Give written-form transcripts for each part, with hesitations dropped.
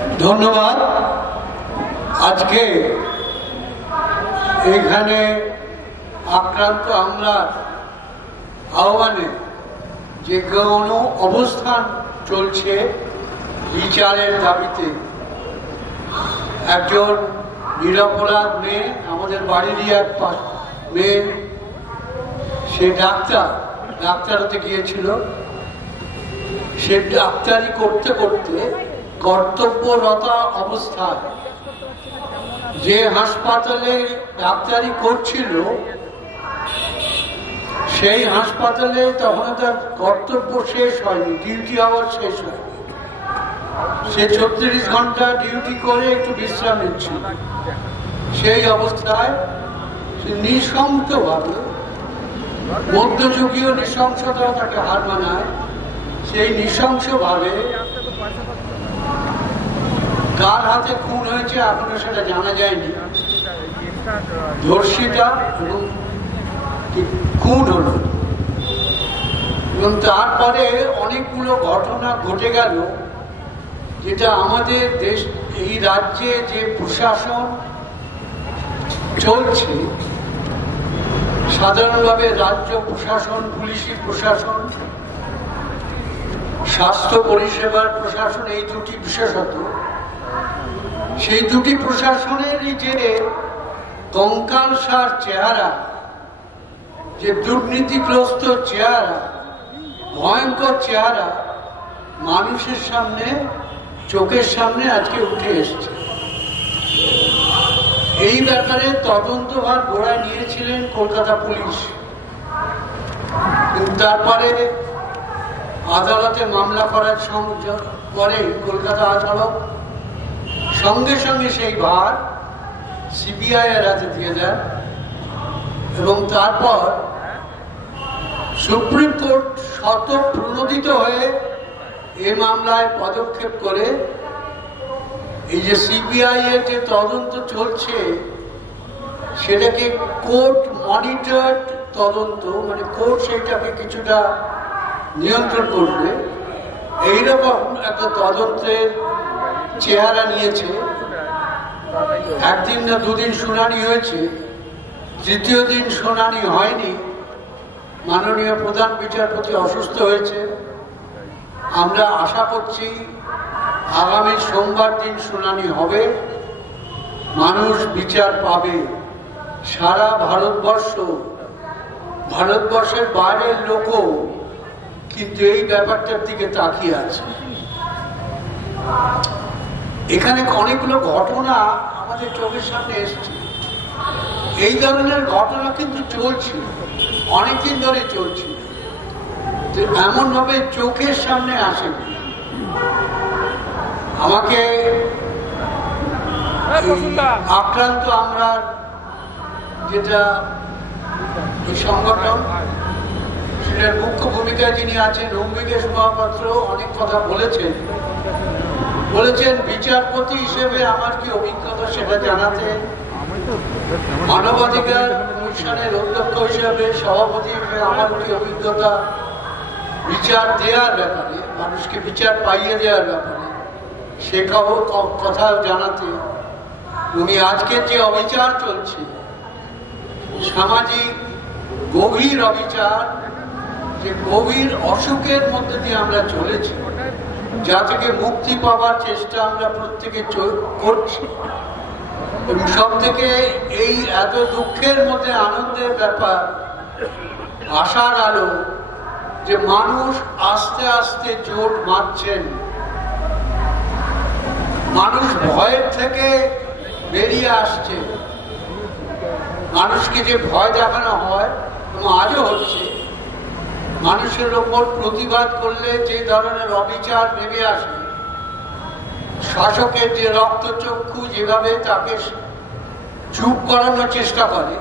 ধন্যবাদ। আজকে এখানে আক্রান্ত আমলার আহ্বানে যে গণ অবস্থান চলছে বিচারের দাবিতে, একজন নিরপরাধ মেয়ে, আমাদের বাড়িরই এক মেয়ে, সে ডাক্তার হতে গিয়েছিল। সে ডাক্তারি করতে করতে কর্তব্যরত অবস্থায় যে হাসপাতালে ডাক্তারি করছিল সেই হাসপাতালে তখন তার কর্তব্য শেষ হয়নি, ডিউটি আওয়ার শেষ হয়নি। সে 36 ঘন্টা ডিউটি করে একটু বিশ্রাম নিচ্ছিল। সেই অবস্থায় সে নৃশংসভাবে, মধ্যযুগীয় নৃশংসতা তাকে হার মানায়, সেই নৃশংসভাবে কার হাতে খুন হয়েছে এখনো সেটা জানা যায়নি। ধর্ষিতা এবং খুন হলো, এবং তারপরে অনেকগুলো ঘটনা ঘটে গেল, যেটা আমাদের দেশ, এই রাজ্যে যে প্রশাসন চলছে, সাধারণভাবে রাজ্য প্রশাসন, পুলিশি প্রশাসন, স্বাস্থ্য পরিষেবার প্রশাসন, এই দুটি বিশেষত, সেই দুটি প্রশাসনেরই যে কঙ্কালসার চেহারা, যে দুর্নীতিগ্রস্ত চেহারা, ভয়ঙ্কর চেহারা মানুষের সামনে, চোখের সামনে আজকে উঠে এসছে। এই ব্যাপারে তদন্তভার গোড়ায় নিয়েছিলেন কলকাতা পুলিশ, কিন্তু তারপরে আদালতে মামলা করার পরে কলকাতা আদালত সঙ্গে সঙ্গে সেই ভার সিবিআই এর হাতে দিয়ে দেন, এবং তারপর সুপ্রিম কোর্ট স্বতঃপ্রণোদিত হয়ে এ মামলায় পদক্ষেপ করে এই যে সিবিআই এর যে তদন্ত চলছে সেটাকে কোর্ট মনিটরড তদন্ত, মানে কোর্ট সেটাকে কিছুটা নিয়ন্ত্রণ করবে, এইরকম একটা তদন্তের চেহারা নিয়েছে। একদিন না দুদিন শুনানি হয়েছে, তৃতীয় দিন শুনানি হয়নি। মাননীয় প্রধান বিচারপতি অসুস্থ হয়েছে। আমরা আশা করছি আগামী সোমবার দিন শুনানি হবে, মানুষ বিচার পাবে। সারা ভারতবর্ষের বাইরের লোকও কিন্তু এই ব্যাপারটার দিকে তাকিয়ে আছে। এখানে অনেকগুলো ঘটনা আমাদের চোখের সামনে এসছে। এই ধরনের ঘটনা কিন্তু চলছে, অনেকদিন ধরে চলছে, এমন ভাবে চোখের সামনে আসে। আমাকে আক্রান্ত আমরা যেটা সংগঠন, সেটার মুখ্য ভূমিকায় যিনি আছেন অম্বিকেশ মহাপাত্র অনেক কথা বলেছেন। বিচারপতি হিসেবে আমার কি অভিজ্ঞতা সেটা জানাতে, মানবাধিকার কমিশনের অধ্যক্ষ হিসেবে, সভাপতি হিসেবে আমার কি অভিজ্ঞতা বিচার দেওয়ার ব্যাপারে, মানুষকে বিচার পাইয়ে দেওয়ার ব্যাপারে, সে কথা জানাতে। উনি আজকের যে অবিচার চলছে, সামাজিক গভীর অবিচার, যে গভীর অসুখের মধ্যে দিয়ে আমরা চলেছি, যা থেকে মুক্তি পাওয়ার চেষ্টা আমরা প্রত্যেকে করছি, এবং সব থেকে এই এত দুঃখের মধ্যে আনন্দের ব্যাপার, আশার আলো, যে মানুষ আস্তে আস্তে জোট মারছেন, মানুষ ভয়ের থেকে বেরিয়ে আসছে। মানুষকে যে ভয় দেখানো হয়, এবং আজও হচ্ছে, মানুষের ওপর প্রতিবাদ করলে যে ধরনের অবিচার নেমে আসে, শাসকের যে রক্তচক্ষু যেভাবে তাকে চুপ করানোর চেষ্টা করে,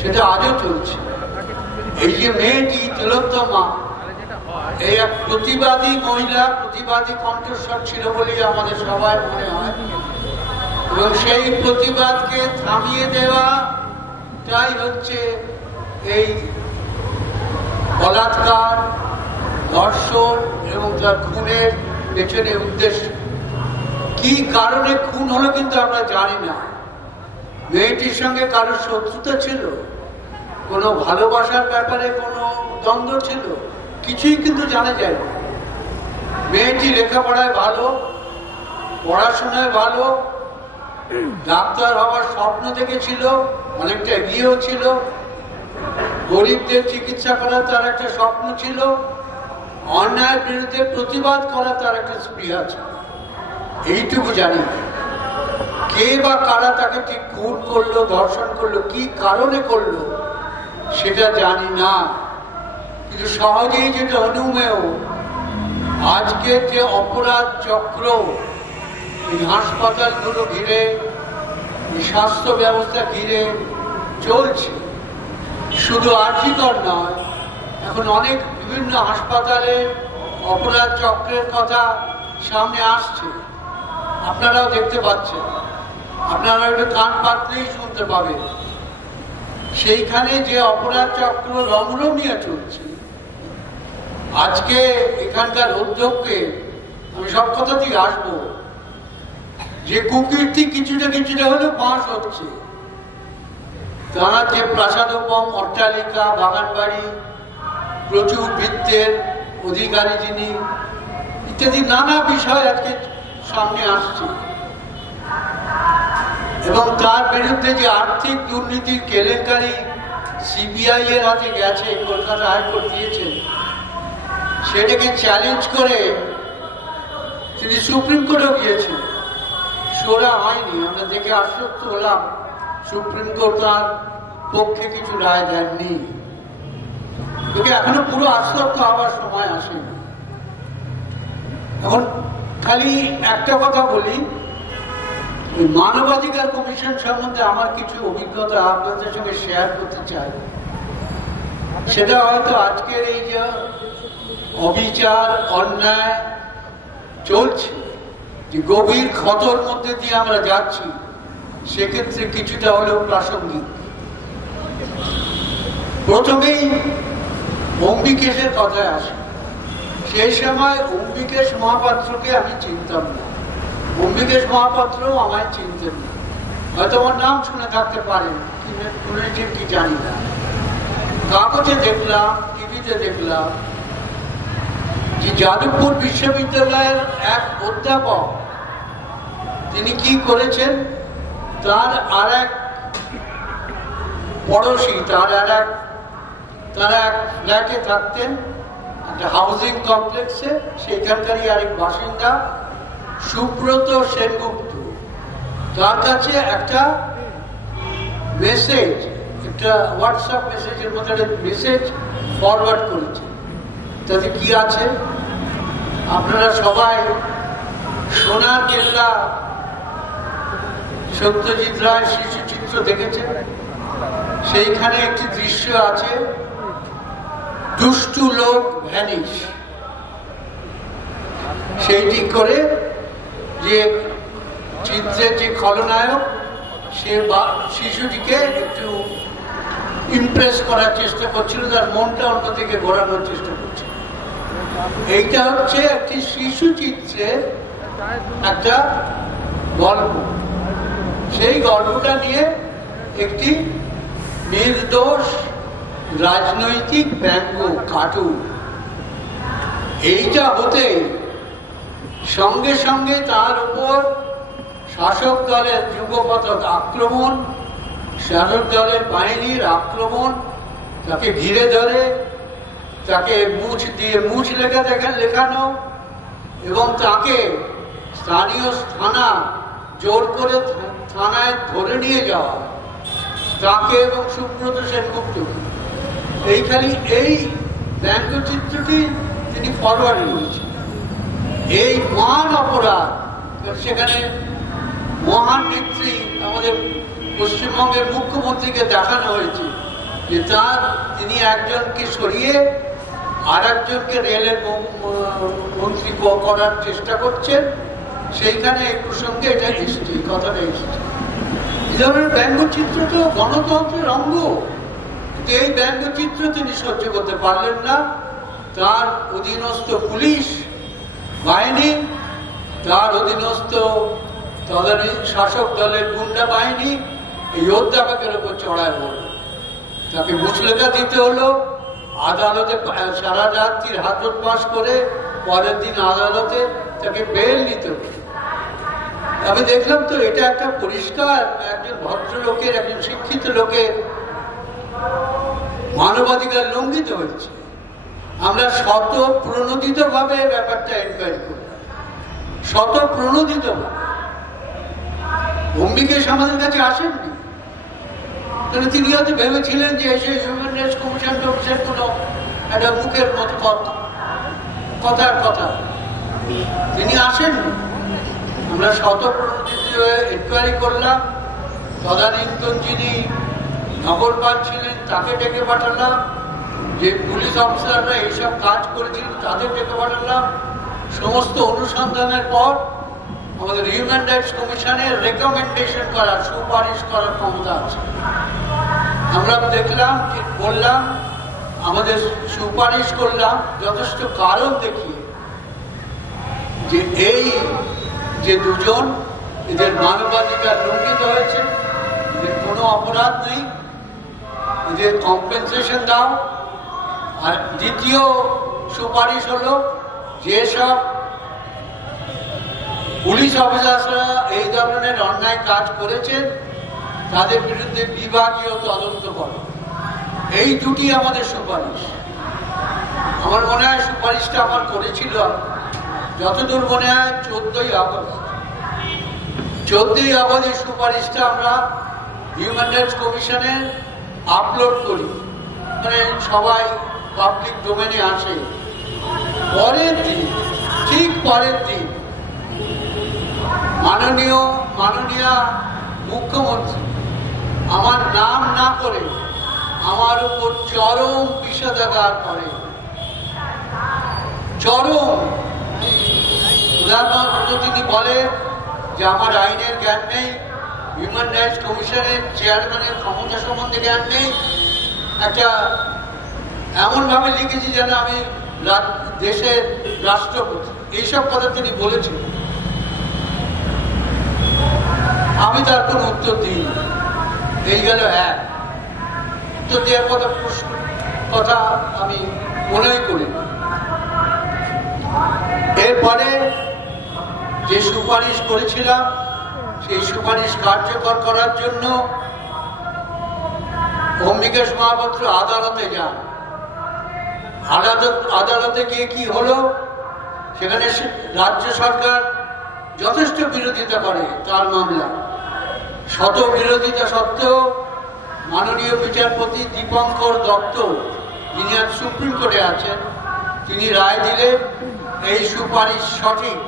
সেটা আজও চলছে। এই যে মেয়েটি তিলোত্তমা, এই এক প্রতিবাদী মহিলা, প্রতিবাদী কণ্ঠস্বর ছিল বলেই আমাদের সবাই মনে হয়, এবং সেই প্রতিবাদকে থামিয়ে দেওয়াটাই হচ্ছে এই বলাৎকার, ধর্ষণ এবং তার খুনের পেছনে উদ্দেশ্য। কি কারণে খুন হলো কিন্তু আমরা জানি না। মেয়েটির সঙ্গে কারোর শত্রুতা ছিল, কোনো ভালোবাসার ব্যাপারে কোনো দ্বন্দ্ব ছিল, কিছুই কিন্তু জানা যায় না। মেয়েটি লেখাপড়ায় ভালো, পড়াশোনায় ভালো, ডাক্তার হওয়ার স্বপ্ন দেখেছিল, অনেকটা এগিয়েও ছিল, গরিবদের চিকিৎসা করার তার একটা স্বপ্ন ছিল, অন্যায়ের বিরুদ্ধে প্রতিবাদ করার তার একটা স্পৃহা ছিল। এইটুকু জানি। কে বা কারা তাকে ঠিক খুন করলো, ধর্ষণ করলো, কি কারণে করলো সেটা জানি না। কিন্তু সহজেই যেটা অনুমেয়, আজকের যে অপরাধ চক্র এই হাসপাতালগুলো ঘিরে, এই স্বাস্থ্য ব্যবস্থা ঘিরে চলছে, শুধু আর্থিকর নয়, এখন অনেক বিভিন্ন হাসপাতালে অপরাধ চক্রের কথা সামনে আসছে। আপনারাও দেখতে পাচ্ছেন, আপনারা একটু কান পাতলেই শুনতে পাবেন। সেইখানে যে অপরাধ চক্র রমরমিয়া চলছে, আজকে এখানকার উদ্যোগকে আমি সব কথা দিয়ে আসবো, যে কুকীর্তি কিছুটা কিছুটা হলেও ফাঁস হচ্ছে। তারা যে প্রাসাদোপম, অট্টালিকা, বাগান বাড়ি, প্রচুর বৃত্তের অধিকারী যিনি, ইত্যাদি নানা বিষয় আজকে সামনে আসছে, এবং তার বিরুদ্ধে যে আর্থিক দুর্নীতির কেলেঙ্কারি সিবিআই এর হাতে গেছে, কলকাতা হাইকোর্ট দিয়েছেন, সেটাকে চ্যালেঞ্জ করে তিনি সুপ্রিম কোর্টেও গিয়েছেন। সোরা হয়নি, আমরা দেখে আশ্বস্ত হলাম সুপ্রিম কোর্ট তার পক্ষে কিছু রায় দেননি। তোকে এখনো পুরো আশ্বস্ত হওয়ার সময় আসেনি। এখন খালি একটা কথা বলি, মানবাধিকার কমিশন সম্বন্ধে আমার কিছু অভিজ্ঞতা আপনাদের সঙ্গে শেয়ার করতে চাই। সেটা হয়তো আজকের এই যে অবিচার, অন্যায় চলছে, যে গভীর ক্ষতর মধ্যে দিয়ে আমরা যাচ্ছি, সেক্ষেত্রে কিছুটা হলেও প্রাসঙ্গিক। প্রথমেই অম্বিকেশের কথায় আসে। সেই সময় অম্বিকেশ মহাপাত্রকে আমি চিনতাম না, অম্বিকেশ মহাপাত্র আমায় চিনতেন না। হয়তো আমার নাম শুনে থাকতে পারেন, শুনেছেন কি জানি না। কাগজে দেখলাম, টিভিতে দেখলাম যে যাদবপুর বিশ্ববিদ্যালয়ের এক অধ্যাপক, তিনি কি করেছেন, তার আর এক পড়োশি, তারা এক ফ্ল্যাটে থাকতেন, একটা হাউজিং কমপ্লেক্সে, সেখানকারই আরেক বাসিন্দা সুব্রত সেনগুপ্ত, তার কাছে একটা মেসেজ, একটা হোয়াটসঅ্যাপ মেসেজের মতো একটা মেসেজ ফরওয়ার্ড করেছে। তাতে কি আছে, আপনারা সবাই সোনার কেল্লা, সত্যজিৎ রায় শিশু চিত্র দেখেছেন, সেইখানে একটি দৃশ্য আছে, দুষ্টু লোক ভ্যানিশ। সেইটি করে যে চিত্রের যে খলনায়ক, সে শিশুটিকে একটু ইমপ্রেস করার চেষ্টা করছিল, তার মনটা অন্য থেকে ঘোরানোর চেষ্টা করছিল। এইটা হচ্ছে একটি শিশু চিত্রের একটা গল্প। সেই গল্পটা নিয়ে একটি নির্দোষ রাজনৈতিক ব্যঙ্গ, কার্টুন। এইটা হতে সঙ্গে সঙ্গে তার উপর শাসক দলের যুগপথক আক্রমণ, শাসক দলের বাহিনীর আক্রমণ, তাকে ঘিরে ধরে, তাকে মুছ দিয়ে মুছ লেখানো, এবং তাকে স্থানীয় থানা জোর করে থানায় ধরে নিয়ে যাওয়া, তাকে এবং সুব্রত সেনগুপ্তকে। এই ব্যঙ্গচিত্রটি তিনি ফরওয়ার্ড করেছেন। এই মহান অপরাধ, সেখানে মহান নেত্রী আমাদের পশ্চিমবঙ্গের মুখ্যমন্ত্রীকে দেখানো হয়েছে যে তিনি একজনকে সরিয়ে আর একজনকে রেলের মন্ত্রী করার চেষ্টা করছেন। সেইখানে এই প্রসঙ্গে এটা এসেছে, এই কথাটা এসেছে। এই ধরনের ব্যঙ্গচিত্র তো গণতন্ত্রের অঙ্গ, কিন্তু এই ব্যঙ্গচিত্র তিনি সহ্য করতে পারলেন না। তার অধীনস্থ পুলিশ বাহিনী, তার অধীনস্থ তদানীন্তন শাসক দলের গুন্ডা বাহিনী এই অধ্যাপকের উপর চড়ায় পড়ল। তাকে মুচলেখা দিতে হলো, আদালতে সারা রাত্রির হাজত পাস করে পরের দিন আদালতে তাকে বেল নিতে হলো। আমি দেখলাম তো এটা একটা পরিষ্কার একজন ভদ্রলোকের, একজন শিক্ষিত লোকের মানবাধিকার লঙ্ঘিত হয়েছে। আমরা শত প্রণোদিত ভাবে ব্যাপারটা এনকোয়ারি করি, শত প্রণোদিত ভাবে। অম্বিকেশ আমাদের কাছে আসেননি, তিনি হয়তো ভেবেছিলেন যে এসে হিউম্যান রাইটস কমিশন টমিশন কোনো একটা মুখের মতো কথার কথা, তিনি আসেননি। আমরা শত প্রণোদিত এনকোয়ারি করলাম, তদানীন্তন যিনি নগরপাল ছিলেন তাকে ডেকে পাঠালাম, যে পুলিশ অফিসাররা এইসব কাজ করেছিলেন তাদের ডেকে পাঠালাম। সমস্ত অনুসন্ধানের পর আমাদের হিউম্যান রাইটস কমিশনের রেকমেন্ডেশন করার, সুপারিশ করার ক্ষমতা আছে। আমরা দেখলাম, বললাম, আমাদের সুপারিশ করলাম যথেষ্ট কারণ দেখিয়ে যে এই যে দুজন, এদের মানবাধিকার লঙ্ঘিত হয়েছে, এদের কোনো অপরাধ নেই, এদের কম্পেনসেশন দাও। আর দ্বিতীয় সুপারিশ হলো যেসব পুলিশ অফিসাররা এই ধরনের অন্যায় কাজ করেছেন তাদের বিরুদ্ধে বিভাগীয় তদন্ত করো। এই দুটি আমাদের সুপারিশ। আমার মনে হয় সুপারিশটা আমার করেছিল যতদূর মনে হয় 14ই আগস্ট। 14ই আগস্ট এই সুপারিশটা আমরা হিউম্যান রাইটস কমিশনে আপলোড করি, মানে সবাই পাবলিক ডোমেনে আসে। পরের দিন, ঠিক পরের দিন মাননীয় মুখ্যমন্ত্রী আমার নাম না করে আমার উপর চরম বিষাদাঘাত করে। চরম উদাহরণ তিনি বলেন যে আমার আইনের জ্ঞান নেই, হিউম্যান রাইটস কমিশনের চেয়ারম্যানের ক্ষমতা সম্বন্ধে জ্ঞান নেই। একটা এমন ভাবে লিখেছি যেন আমি দেশের রাষ্ট্রপতি, এইসব কথা তিনি বলেছিলেন। আমি তার কোন উত্তর দিই, এই গেল এক। উত্তর দেওয়ার কথা আমি মনেই করি। এরপরে যে সুপারিশ করেছিলাম সেই সুপারিশ কার্যকর করার জন্য অম্বিকেশ মহাপাত্র আদালতে যান। আদালতে গিয়ে কি হলো, সেখানে রাজ্য সরকার যথেষ্ট বিরোধিতা করে তার মামলা। শত বিরোধিতা সত্ত্বেও মাননীয় বিচারপতি দীপঙ্কর দত্ত, যিনি আজ সুপ্রিম কোর্টে আছেন, তিনি রায় দিলেন এই সুপারিশ সঠিক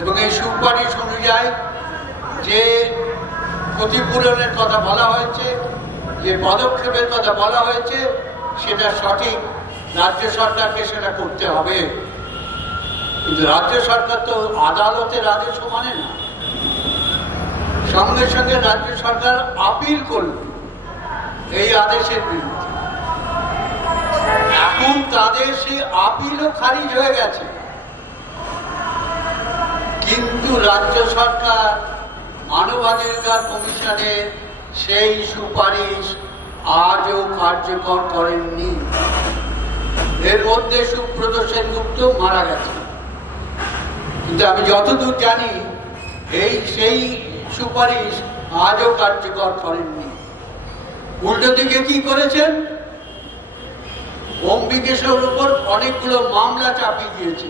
এবং এই সুপারিশ অনুযায়ী যে ক্ষতিপূরণের কথা বলা হয়েছে, যে পদক্ষেপের কথা বলা হয়েছে সেটা সঠিক, রাজ্য সরকারকে সেটা করতে হবে। কিন্তু রাজ্য সরকার তো আদালতের আদেশ মানে না। সঙ্গে সঙ্গে রাজ্য সরকার আপিল করল এই আদেশের বিরুদ্ধে। এখন তাদের সেই আপিলও খারিজ হয়ে গেছে, কিন্তু রাজ্য সরকার মানবাধিকার কমিশনের সেই সুপারিশ আজও কার্যকর করেননি। এর মধ্যে সুব্রত সেনগুপ্ত মারা গেছে, কিন্তু আমি যতদূর জানি সেই সুপারিশ আজও কার্যকর করেননি। উল্টো দিকে কি করেছেন, অম্বিকেশের উপর অনেকগুলো মামলা চাপিয়ে দিয়েছে।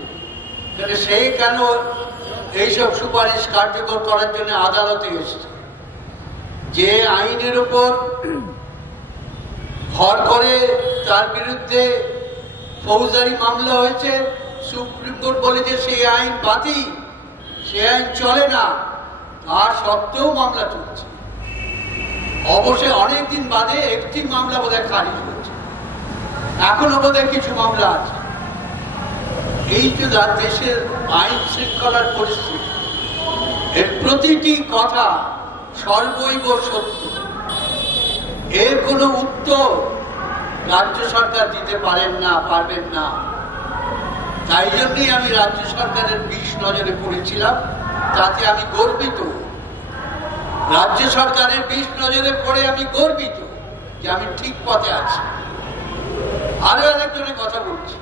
সে কেন এইসব সুপারিশ কার্যকর করার জন্য আদালতে এসেছে? যে আইনের উপর ভর করে তার বিরুদ্ধে ফৌজদারি মামলা হয়েছে, সুপ্রিম কোর্ট বলেছে সেই আইন বাতিল, সে আইন চলে না, তার সত্ত্বেও মামলা চলছে। অবশ্যই অনেকদিন বাদে একটি মামলা বোধহয় খারিজ হয়েছে, এখনো বোধহয় কিছু মামলা আছে। এই যে দেশের আইন শৃঙ্খলার পরিস্থিতি, এর প্রতিটি কথা সর্বৈব সত্য, এর কোনো উত্তর রাজ্য সরকার দিতে পারবেন না। তাই জন্যই আমি রাজ্য সরকারের বিষ নজরে পড়েছিলাম তাতে আমি গর্বিত। রাজ্য সরকারের বিষ নজরে পড়ে আমি গর্বিত যে আমি ঠিক পথে আছি। আরো আরেকজনের কথা বলছি,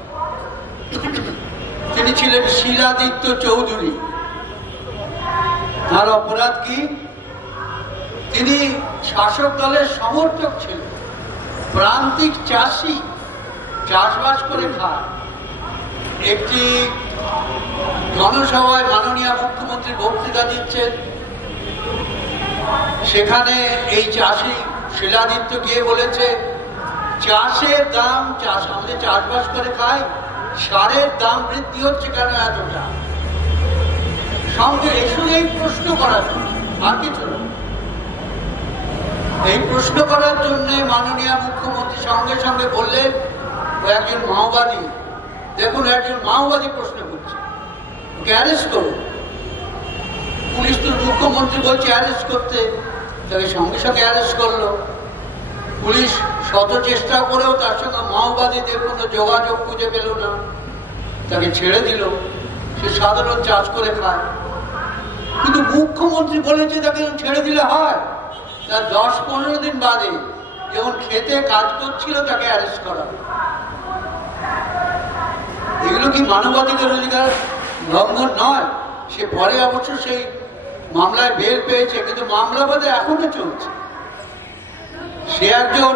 তিনি ছিলেন শিলাদিত্য চৌধুরী। তার অপরাধ কি? তিনি শাসক দলের সমর্থক ছিলেন, প্রান্তিক চাষি, চাষবাস করে খায়। একটি জনসভায় মাননীয় মুখ্যমন্ত্রী বক্তৃতা দিচ্ছেন, সেখানে এই চাষি শিলাদিত্য গিয়ে বলেছে চাষের দাম, আমাদের চাষবাস করে খাই, সারের দাম বৃদ্ধি হচ্ছে কেন এতটা? সঙ্গে এসে এই প্রশ্ন করার জন্য, আর কিছু না, এই প্রশ্ন করার জন্য মাননীয় মুখ্যমন্ত্রী সঙ্গে সঙ্গে বললেন ও একজন মাওবাদী। দেখুন, একজন মাওবাদী প্রশ্ন করছে, ওকে অ্যারেস্ট করুন। পুলিশ তো মুখ্যমন্ত্রী বলছে অ্যারেস্ট করতে, তাকে সঙ্গে সঙ্গে অ্যারেস্ট করলো। পুলিশ শত চেষ্টা করেও তার সঙ্গে মাওবাদীদের কোনো যোগাযোগ খুঁজে পেল না, তাকে ছেড়ে দিল। সে সাধারণ চাষ করে খায়, কিন্তু মুখ্যমন্ত্রী বলেছে তাকে ছেড়ে দিলে হয়? তার 10-15 দিন বাদে যখন খেতে কাজ করছিল তাকে অ্যারেস্ট করা। এগুলো কি মানবাধিকার অধিকার লঙ্ঘন নয়? সে পরে অবশ্য সেই মামলায় বেল পেয়েছে, কিন্তু মামলা বাদে এখনো চলছে। সে একজন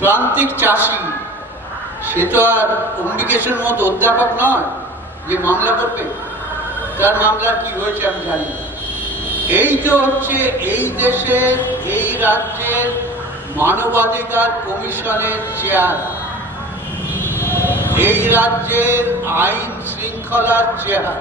প্রান্তিক চাষি, সে তো আর অম্বিকেশের মতো অধ্যাপক নয় যে মামলা করবে। তার মামলা কি হয়েছে আমি জানি না। এই তো হচ্ছে এই দেশের, এই রাজ্যের মানবাধিকার কমিশনের চেয়ার, এই রাজ্যের আইন শৃঙ্খলার চেহারা।